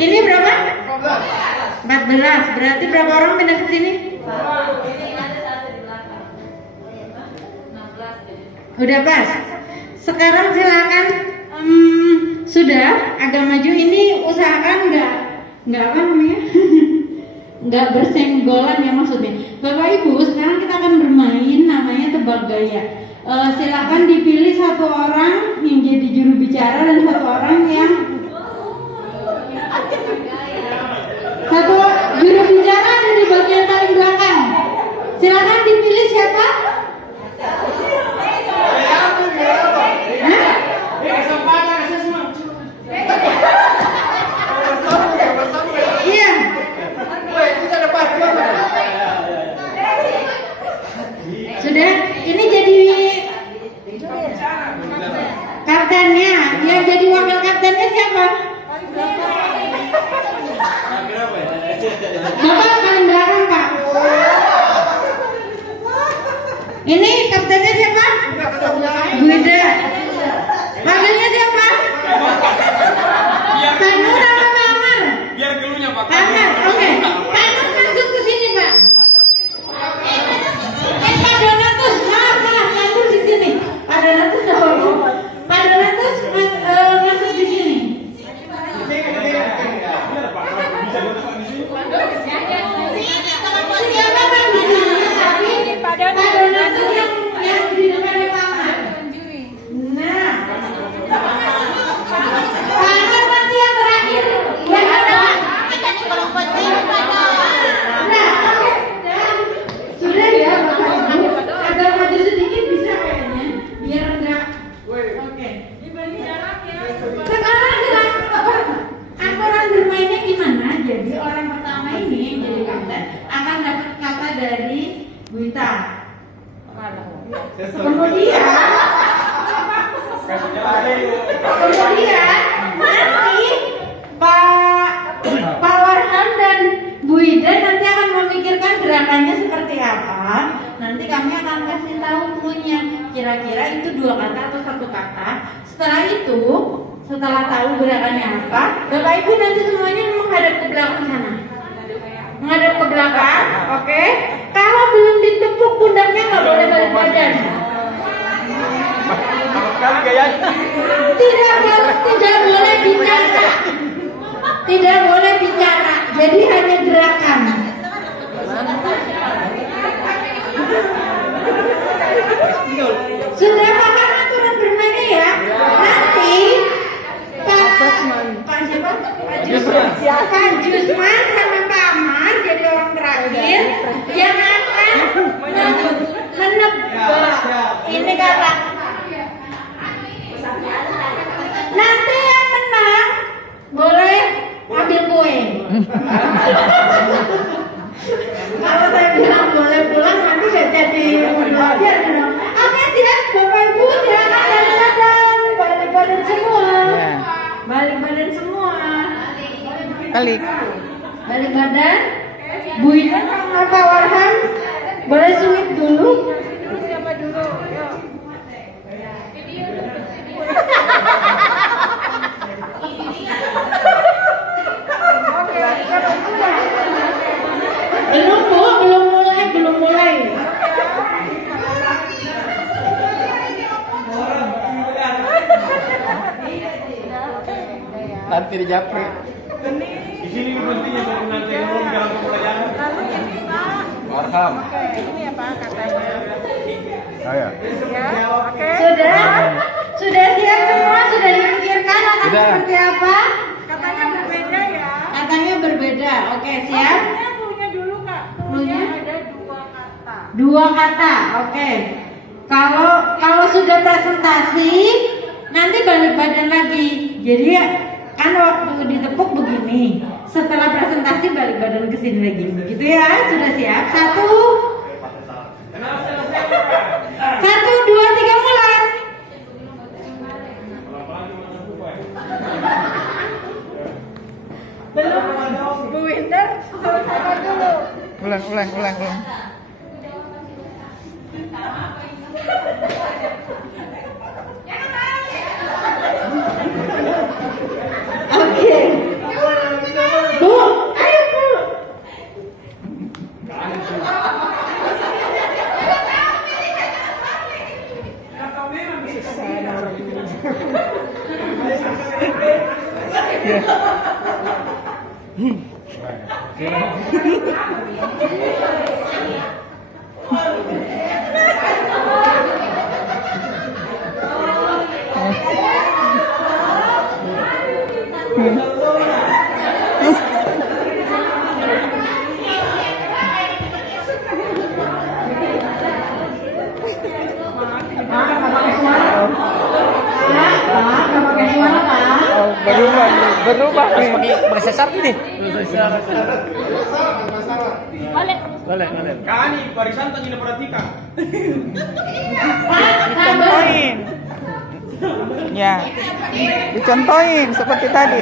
Ini berapa? 14. Berarti berapa orang pindah ke sini? Udah pas. Sekarang silakan. Sudah agak maju. Ini usahakan nggak apa namanya? Nggak bersenggolan ya maksudnya. Bapak Ibu, sekarang kita akan bermain namanya tebak gaya. Silakan dipilih satu orang yang jadi juru bicara dan satu orang yang juru bicara ada di bagian paling belakang. Silakan dipilih siapa? Iya. Sudah, ini jadi kaptennya. Yang jadi wakil kaptennya siapa? Bapak paling belakang, Pak. Ini kaptennya siapa? Bu Ida. Wakilnya siapa? Pak Nur apa Pak Amar? Biar keluarnya Pak. Pak Amar, oke. Pak Nur masuk ke sini, Pak. Pak Donatus, maaf, Pak Nur di sini. Pak Donatus dahulu. Pak Donatus masuk di sini. Siapa Pak di sini? Pak Donatus yang di depannya Pak Amar. Nah, Pak Amar nanti yang terakhir. Yang ada. Nah, sudah ya Bapak Ibu. Agak maju sedikit bisa kayaknya, biar enggak. Oke. Sekarang aturan bermainnya gimana? Jadi orang pertama ini yang jadi kapten akan dapat kata dari Bu Ita. Kemudian nanti Pak Warham dan Bu Ida nanti akan memikirkan gerakannya seperti apa. Nanti kami akan kasih tahu clue-nya. Kira-kira itu 2 kata atau 1 kata. Setelah itu, setelah tahu gerakannya apa, Bapak Ibu nanti semuanya menghadap ke belakang sana. Menghadap ke belakang, oke? Kalau belum ditepuk pundaknya nggak boleh balik badan. Tidak boleh bicara. Tidak boleh bicara. Jadi hanya gerakan. Sudah paham aturan bermainnya ya? Nanti Pak siapa? Pak Jusman sama Pak Amar jadi orang terakhir yang akan menebak. Ini kata. Nanti yang menang boleh ambil kue. Kalau saya bilang boleh pulang nanti gak jadi belajar dong. Oke siap Bapak Ibu, silakan balik badan semua. Balik badan semua. Balik badan. Bu Ida sama Pak Warham boleh sumit dulu. Siapa dulu? Yuk. Belum mulai. Nanti di japri. Di sini pentingnya kalau nanti ngomong dalam pembelajaran. Lalu ini Pak. Warham. Ini apa katanya? Ya. Ya, oke. Sudah siap semua? Sudah dipikirkan akan seperti apa? Katanya berbeda ya. Katanya berbeda. Oke, siap? Cluenya dulu Kak. Cluenya Ada 2 kata. 2 kata. Oke. Kalau sudah presentasi nanti balik badan lagi. Jadi kan waktu ditepuk begini. Setelah presentasi balik badan ke sini lagi. Begitu ya? Sudah siap? 1 2 3 mulai. Belum Bu Winter selesaikan dulu. Ulang. Berubah pakai sesar ini. Balik. Kani, barisan tak ini perhatikan. Dicontohin. Ya, dicontohin seperti tadi.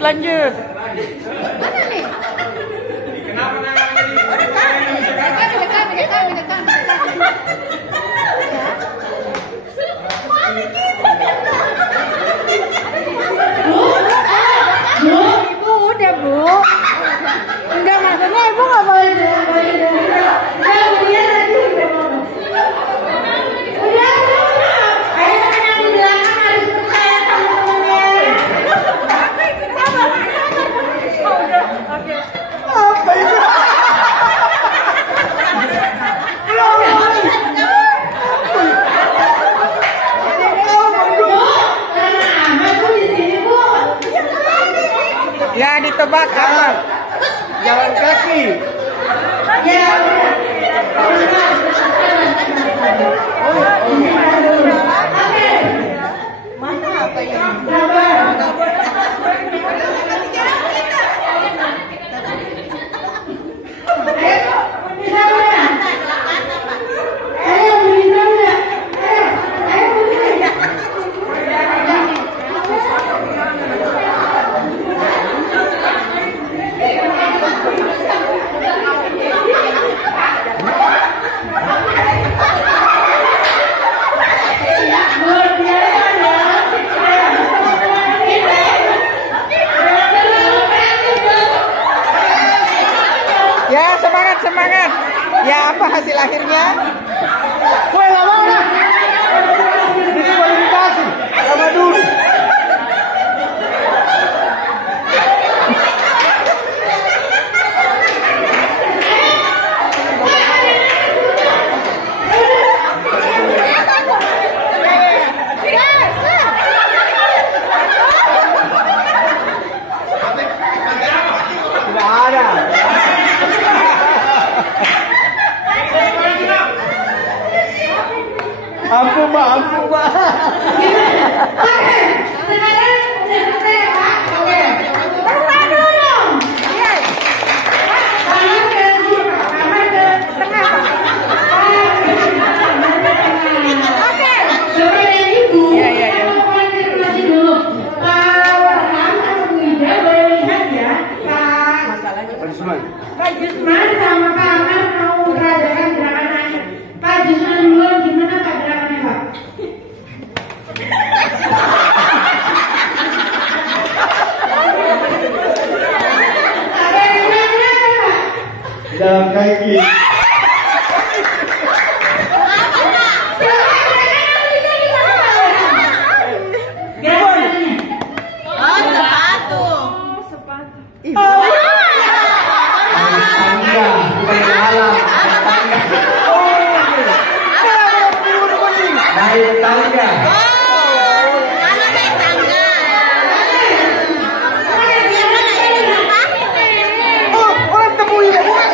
Lanjut. Mana nih? Kenapa namanya di? Dekat. Bu, ibu udah bu. Enggak maksudnya ibu nggak boleh udah. Udah. Ayo teman yang di belakang harus percaya sama temennya. Apa itu? Ya ditebak apa? Jalan kaki. Ya. Mana apa ya? Ya semangat. Ya apa hasil akhirnya? Woi, nggak mau lah. Diskualifikasi sama dulu. Tidak ada. Ampun, Mbak. Sekarang selesai Pak. Oke. Tengah dulu dong. Kamar ke tengah Pak. Oke. Coba yang ibu. Iya. Konfirmasi dulu. Pak Warham atau Bu Ida boleh lihat ya. Pak Jusman sama Pak Amar mau merajakan gerakan naik. Pak Jusman duluan gimana Pak gerakannya Pak? Jalan kaki. Naik tangga. Oh, orang temui ya, bukan?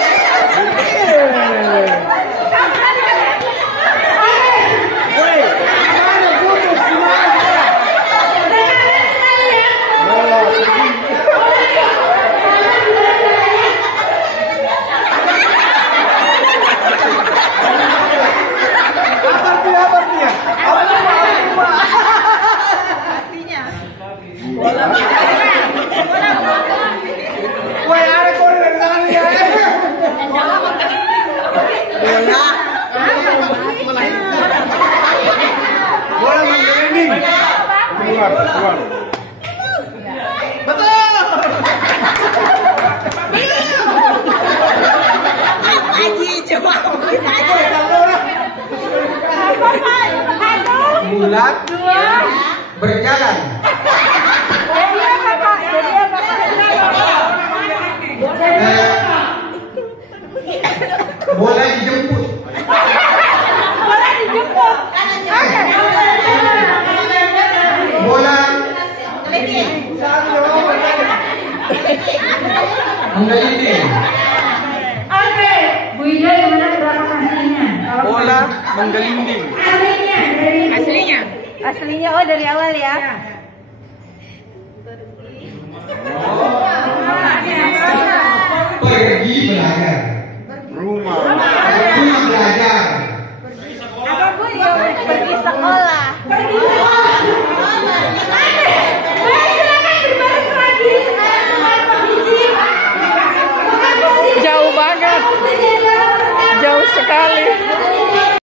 keluar, keluar. Aji coba kita aja. Bulat berjalan. Jadi apa Pak? Jadi apa? Bola dijemput. Bola dijemput. Bola menggelitik. Oke, Bu Ida gimana gerakan aslinya? Bola menggelinding. Aslinya dari Aslinya. Aslinya oh dari awal ya. Pergi belajar.